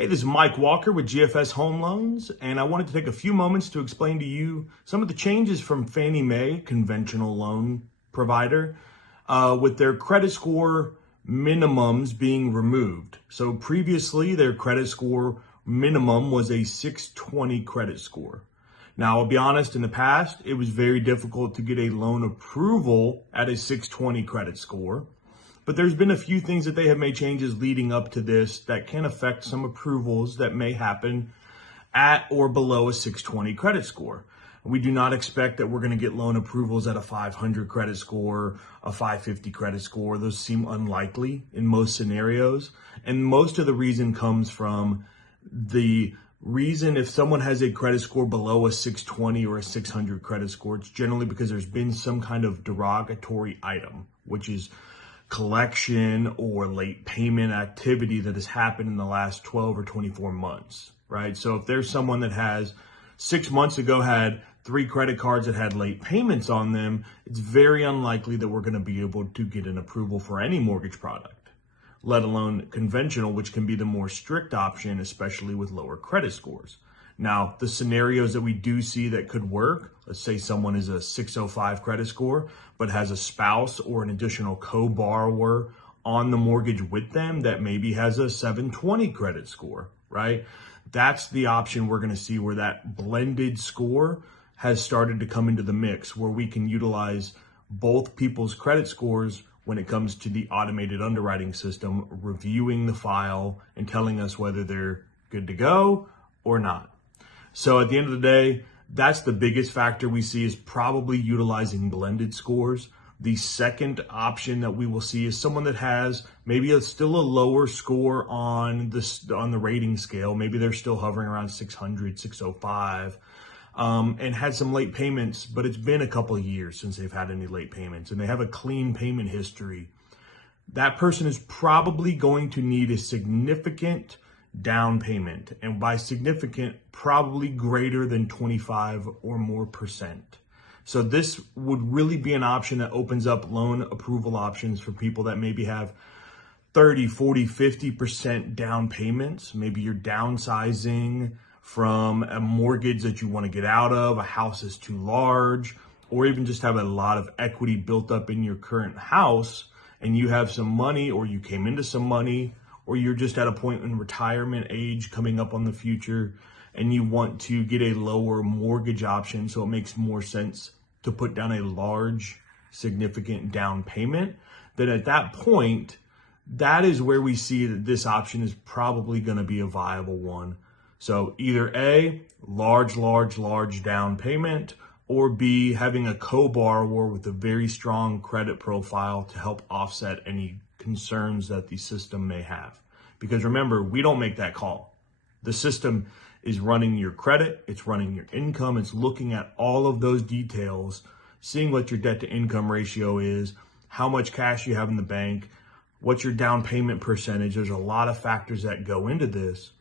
Hey, this is Mike Walker with GFS Home Loans, and I wanted to take a few moments to explain to you some of the changes from Fannie Mae, conventional loan provider, with their credit score minimums being removed. So previously, their credit score minimum was a 620 credit score. Now, I'll be honest, in the past, it was very difficult to get a loan approval at a 620 credit score. But there's been a few things that they have made changes leading up to this that can affect some approvals that may happen at or below a 620 credit score. We do not expect that we're going to get loan approvals at a 500 credit score, a 550 credit score. Those seem unlikely in most scenarios. And most of the reason comes from the reason if someone has a credit score below a 620 or a 600 credit score, it's generally because there's been some kind of derogatory item, which is collection or late payment activity that has happened in the last 12 or 24 months, right? So if there's someone that has 6 months ago had 3 credit cards that had late payments on them, it's very unlikely that we're going to be able to get an approval for any mortgage product, let alone conventional, which can be the more strict option, especially with lower credit scores. Now, the scenarios that we do see that could work, let's say someone is a 605 credit score, but has a spouse or an additional co-borrower on the mortgage with them that maybe has a 720 credit score, right? That's the option we're going to see where that blended score has started to come into the mix, where we can utilize both people's credit scores when it comes to the automated underwriting system, reviewing the file and telling us whether they're good to go or not. So at the end of the day, that's the biggest factor we see is probably utilizing blended scores. The second option that we will see is someone that has maybe still a lower score on the rating scale. Maybe they're still hovering around 600, 605, and had some late payments, but it's been a couple of years since they've had any late payments and they have a clean payment history. That person is probably going to need a significant down payment, and by significant, probably greater than 25 or more percent. So this would really be an option that opens up loan approval options for people that maybe have 30, 40, 50% down payments. Maybe you're downsizing from a mortgage that you want to get out of, a house is too large, or even just have a lot of equity built up in your current house and you have some money, or you came into some money, or you're just at a point in retirement age coming up on the future and you want to get a lower mortgage option, so it makes more sense to put down a large, significant down payment, then at that point, that is where we see that this option is probably going to be a viable one. So either A, large down payment, or B, having a co-borrower with a very strong credit profile to help offset any concerns that the system may have. Because remember, we don't make that call. The system is running your credit, it's running your income, it's looking at all of those details, seeing what your debt to income ratio is, how much cash you have in the bank, what's your down payment percentage. There's a lot of factors that go into this.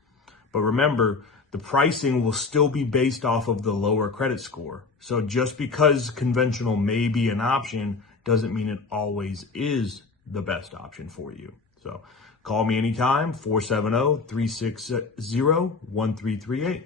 But remember, the pricing will still be based off of the lower credit score. So just because conventional may be an option doesn't mean it always is the best option for you. So call me anytime, 470-360-1338.